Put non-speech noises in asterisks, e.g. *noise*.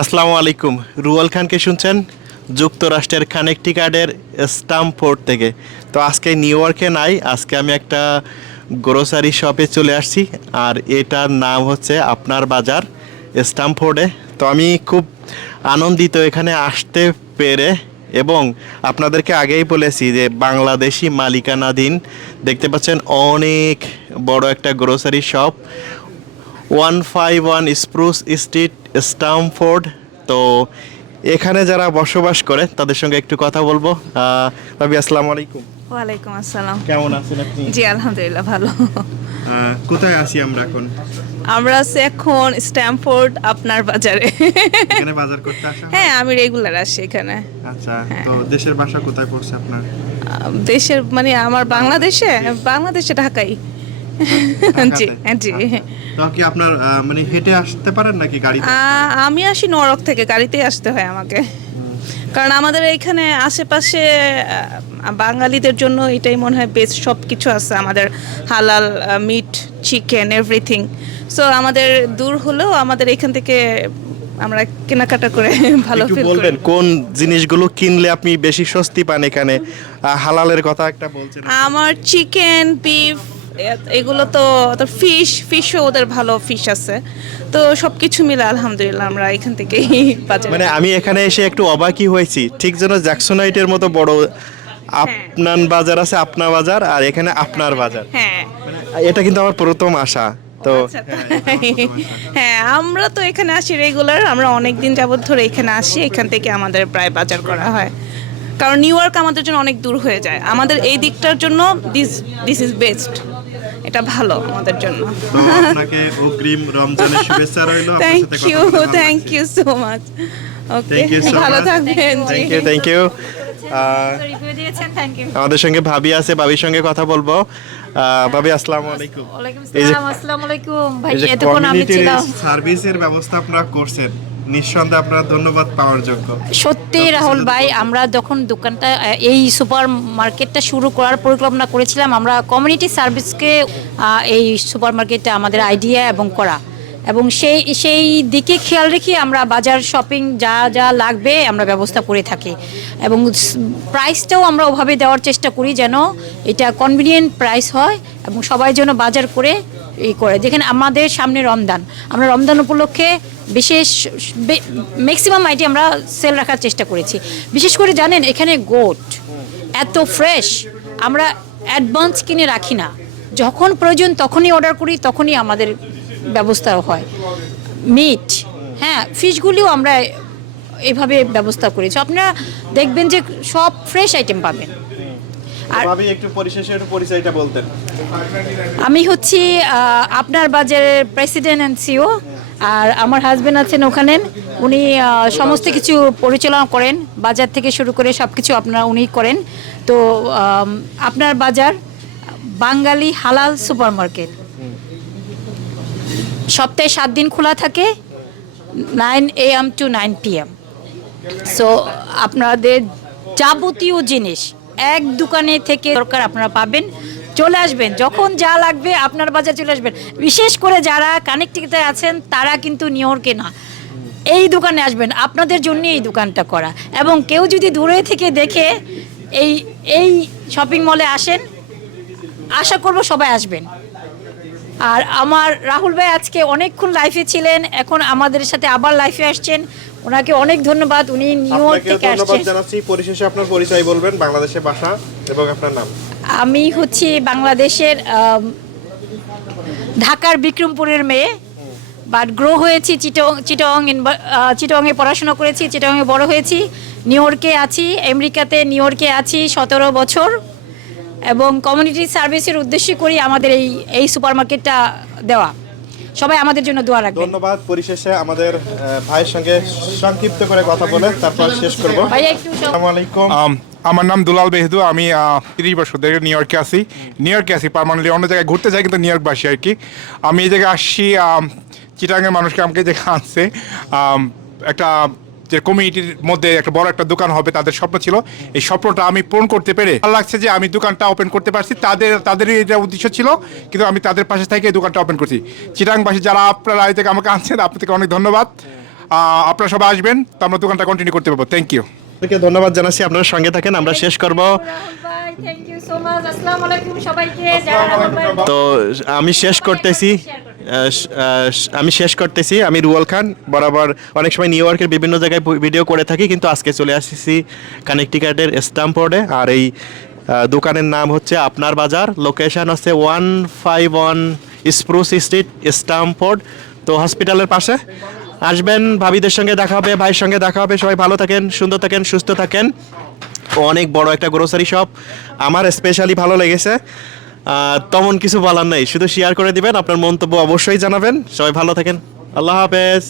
আসসালামু আলাইকুম। রুয়াল খানকে শুনছেন যুক্তরাষ্ট্রের কানেকটিকার্ডের স্টামফোর্ড থেকে। তো আজকে নিউ ইয়র্কে নাই, আজকে আমি একটা গ্রোসারি শপে চলে আসছি, আর এটার নাম হচ্ছে আপনার বাজার স্টামফোর্ডে। তো আমি খুব আনন্দিত এখানে আসতে পেরে, এবং আপনাদেরকে আগেই বলেছি যে বাংলাদেশি মালিকানাধীন, দেখতে পাচ্ছেন অনেক বড় একটা grocery shop. One five one Spruce Street Stamford. তো এখানে যারা বসবাস করে তাদের সঙ্গে একটু কথা বলব। ভাবি আসসালামু আলাইকুম। ওয়ালাইকুম আসসালাম। কেমন আছেন আপনি? জি আলহামদুলিল্লাহ ভালো। কোথায় আছি আমরা এখন? আমরা আছি এখন স্ট্যামফোর্ড আপনার বাজারে। এখানে বাজার করতে আসা হ্যাঁ? আমি রেগুলার আসি এখানে। আচ্ছা তো দেশের ভাষা কোথায় পড়ছে আপনার? দেশের মানে আমার বাংলাদেশে? বাংলাদেশে ঢাকাই। জি হ্যাঁ, জি তো কি আপনার মানে হেঁটে আসতে পারেন নাকি গাড়িতে? আমি আসি নরক থেকে গাড়িতেই আসতে হয় আমাকে। কারণ আমাদের এখানে আশেপাশে বাঙালিদের জন্য এটাই মনে হয় বেস্ট সব কিছু আছে। আমাদের হালাল মিট চিকেন এভরিথিং সো আমাদের দূর হলেও আমাদের এখান থেকে আমরা কেনাকাটা করে *laughs* ভালো ফিল বলবেন কোন জিনিসগুলো কিনলে আপনি বেশি স্বস্তি পান এখানে? হালালের কথা একটা বলছেন। আমার চিকেন বিফ এগুলো তো ফিশ ফিশও ওদের ভালো ফিশ আছে। তো সব কিছু মিলে আলহামদুলিল্লাহ আমরা এখান থেকেই *laughs* মানে আমি এখানে এসে একটু অবাকই হয়েছি। ঠিক যেন জ্যাকসোনাইটের মতো বড় আপনার বাজার আছে আপনার বাজার আর এখানে আপনার বাজার। হ্যাঁ। এটা কিন্তু আমার প্রথম আশা তো আচ্ছা, হ্যাঁ আমরা তো এখানে আসি রেগুলার আমরা অনেক দিন যাবত ধরে এখানে আসি এখান থেকে আমাদের প্রায় বাজার করা হয়। কারণ নিউ ইয়র্ক আমাদের জন্য অনেক দূর হয়ে যায়। আমাদের এই দিকটার জন্য দিস দিস ইজ বেস্ট এটা ভালো আমাদের জন্য। তো আপনাকে অগ্রিম রমজানের শুভেচ্ছা রইল thank you thank you so much okay ভালো থাকবেন থ্যাংক ইউ থ্যাংক ইউ আমাদের সঙ্গে ভাবি আছে ভাবির সঙ্গে কথা বলব। ভাবি আসসালামু আলাইকুম। ওয়ালাইকুম এই যে- আসসালাম আসসালামু আলাইকুম। ভাই এতক্ষণ আমি ছিলাম। সার্ভিসের ব্যবস্থা আপনারা করছেন। নিঃসন্দেহে আপনারা ধন্যবাদ পাওয়ার যোগ্য। সত্যি রাহুল ভাই, আমরা যখন দোকানটা এই সুপার মার্কেটটা শুরু করার পরিকল্পনা করেছিলাম, আমরা কমিউনিটি সার্ভিসকে এই সুপার মার্কেটটা আমাদের আইডিয়া এবং করা। এবং সেই সেই দিকে খেয়াল রেখে আমরা বাজার শপিং যা যা লাগবে আমরা ব্যবস্থা করে থাকি। এবং প্রাইসটাও আমরা ওভাবে দেওয়ার চেষ্টা করি যেন এটা কনভিনিয়েন্ট প্রাইস হয় এবং সবাই যেন বাজার করে এই করে, যেখানে আমাদের সামনে রমদান আমরা রমদান উপলক্ষে বিশেষ ম্যাক্সিমাম আইটেম আমরা সেল রাখার চেষ্টা করেছি। বিশেষ করে জানেন, এখানে গোট এত ফ্রেশ আমরা অ্যাডভান্স কিনে রাখি না। যখন প্রয়োজন তখনই অর্ডার করি, তখনই আমাদের ব্যবস্থা হয়। মিট হ্যাঁ ফিশগুলিও আমরা এভাবে ব্যবস্থা করেছি। আপনারা দেখবেন যে সব ফ্রেশ আইটেম পাবেন। আর- ভাবি একটু পরিশেষে একটু পরিচয়টা বলতেন। আমি হচ্ছি আপনার বাজারের প্রেসিডেন্ট অ্যান্ড সিও আর আমার হাজবেন্ড আছেন ওখানে। উনি সমস্ত কিছু পরিচালনা করেন বাজার থেকে শুরু করে সব কিছু আপনারা উনি করেন। তো আপনার বাজার বাঙালি হালাল সুপার মার্কেট সপ্তাহে সাত দিন খোলা থাকে nine A M to nine P M so আপনাদের যাবতীয় জিনিস এক দোকানে থেকে দরকার আপনারা পাবেন। চলে আসবেন, যখন যা লাগবে আপনার বাজার চলে আসবেন। বিশেষ করে যারা কানেক্টিভিতে আছেন, তারা কিন্তু নিউ ইয়র্কে না। এই দোকানে আসবেন, আপনাদের জন্য এই দোকানটা করা। এবং কেউ যদি দূরে থেকে দেখে এই এই শপিং মলে আসেন, আশা করব সবাই আসবেন। আর আমার রাহুল ভাই আজকে অনেকক্ষণ লাইফে ছিলেন, এখন আমাদের সাথে আবার লাইফে আসছেন। ওনাকে অনেক ধন্যবাদ উনি নিউ ইয়র্ক থেকে আসছেন। জানাচ্ছি। পরিশেষে আপনার পরিচয় বলবেন বাংলাদেশের ভাষা এবং আপনার নাম। আমি হচ্ছি বাংলাদেশের ঢাকার বিক্রমপুরের মেয়ে বাট গ্রো হয়েছি চিটং চিটং চিটংয়ে পড়াশোনা করেছি চিটংয়ে বড় হয়েছি নিউ ইয়র্কে আছি আমেরিকাতে নিউ ইয়র্কে আছি সতেরো বছর এবং কমিউনিটি সার্ভিসের উদ্দেশ্য করি আমাদের এই এই সুপার মার্কেটটা দেওয়া। সবাই আমাদের জন্য দোয়া রাখবেন। ধন্যবাদ। পরিশেষে আমাদের ভাইয়ের সঙ্গে সংক্ষিপ্ত করে কথা বলে তারপর শেষ করব। ভাই একটু আসসালামু আলাইকুম। আম, আমার নাম দুলাল বেহেদু। আমি তিরিশ বছর ধরে নিউ ইয়র্কে আসি নিউ ইয়র্কে আসি পারমানেন্টলি অন্য জায়গায় ঘুরতে যাই কিন্তু নিউ ইয়র্কবাসী আর কি। আমি এই জায়গায় আসছি চিটাঙের চিটাঙ্গের মানুষকে আমাকে যে আনছে। একটা যে কমিউনিটির মধ্যে একটা বড় একটা দোকান হবে তাদের স্বপ্ন ছিল। এই স্বপ্নটা আমি পূরণ করতে পেরে ভালো লাগছে যে আমি দোকানটা ওপেন করতে পারছি। তাদের তাদেরই এটা উদ্দেশ্য ছিল কিন্তু আমি তাদের পাশে থেকে এই দোকানটা ওপেন করছি। চিটাংবাসী যারা আপনারা এই থেকে আমাকে আনছেন আপনাদেরকে অনেক ধন্যবাদ। আপনারা সবাই আসবেন তো আমরা দোকানটা কন্টিনিউ করতে পারব। থ্যাংক ইউ আপনাকে ধন্যবাদ জানাচ্ছি আপনারা সঙ্গে থাকেন আমরা শেষ করব। থ্যাংক ইউ সো মাচ আসসালামু আলাইকুম সবাইকে যারা রাহুল ভাই তো আমি শেষ করতেছি। আমি শেষ করতেছি। আমি রুয়াল খান, বরাবর অনেক সময় নিউ ইয়র্কের বিভিন্ন জায়গায় ভিডিও করে থাকি, কিন্তু আজকে চলে আসছি কানেকটিকাটের স্ট্যাম্পোর্ডে আর এই দোকানের নাম হচ্ছে আপনার বাজার। লোকেশন হচ্ছে one five one Spruce Street Stamford তো হসপিটালের পাশে। আসবেন, ভাবিদের সঙ্গে দেখা হবে, ভাইয়ের সঙ্গে দেখা হবে। সবাই ভালো থাকেন, সুন্দর থাকেন, সুস্থ থাকেন। অনেক বড় একটা গ্রোসারি শপ আমার স্পেশালি ভালো লেগেছে। তেমন কিছু বলার নাই। শুধু শেয়ার করে দিবেন, আপনার মন্তব্য অবশ্যই জানাবেন। সবাই ভালো থাকেন। আল্লাহ হাফেজ।